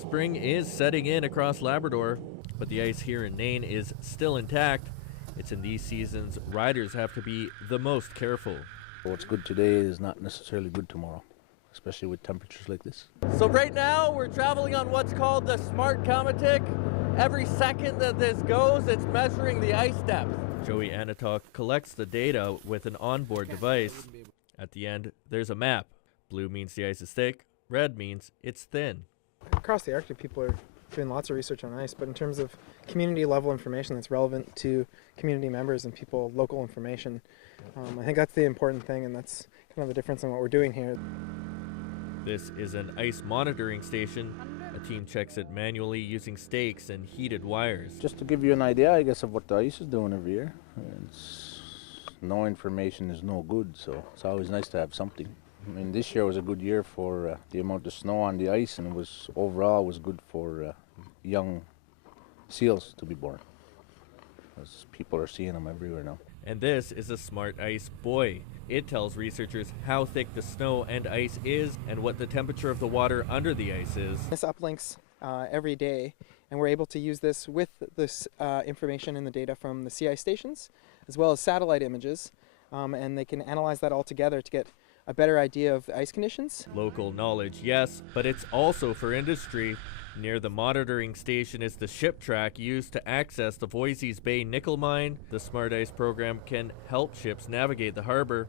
Spring is setting in across Labrador, but the ice here in Nain is still intact. It's in these seasons riders have to be the most careful. What's good today is not necessarily good tomorrow, especially with temperatures like this. So right now we're traveling on what's called the Smart Comatic. Every second that this goes, it's measuring the ice depth. Joey Anatok collects the data with an onboard device. At the end, there's a map. Blue means the ice is thick, red means it's thin. Across the Arctic, people are doing lots of research on ice, but in terms of community level information that's relevant to community members and people, local information, I think that's the important thing, and that's kind of the difference in what we're doing here. This is an ice monitoring station. A team checks it manually using stakes and heated wires. Just to give you an idea, I guess, of what the ice is doing every year. No information is no good, so it's always nice to have something. I mean, this year was a good year for the amount of snow on the ice, and it was overall was good for young seals to be born, as people are seeing them everywhere now. And this is a Smart Ice Buoy. It tells researchers how thick the snow and ice is and what the temperature of the water under the ice is. This uplinks every day, and we're able to use this with this information and the data from the sea ice stations, as well as satellite images, and they can analyze that all together to get a better idea of the ice conditions. Local knowledge, yes, but it's also for industry. Near the monitoring station is the ship track used to access the Voisey's Bay nickel mine. The Smart Ice program can help ships navigate the harbor.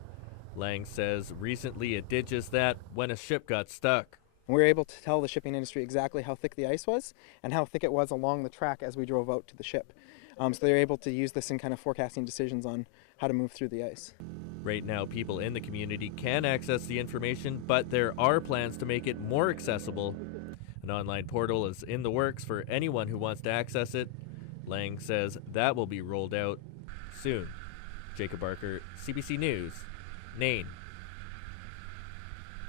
Lang says recently it did just that when a ship got stuck. We were able to tell the shipping industry exactly how thick the ice was and how thick it was along the track as we drove out to the ship. So they're able to use this in kind of forecasting decisions on how to move through the ice. Right now, people in the community can access the information, but there are plans to make it more accessible. An online portal is in the works for anyone who wants to access it. Lang says that will be rolled out soon. Jacob Barker, CBC News, Nain.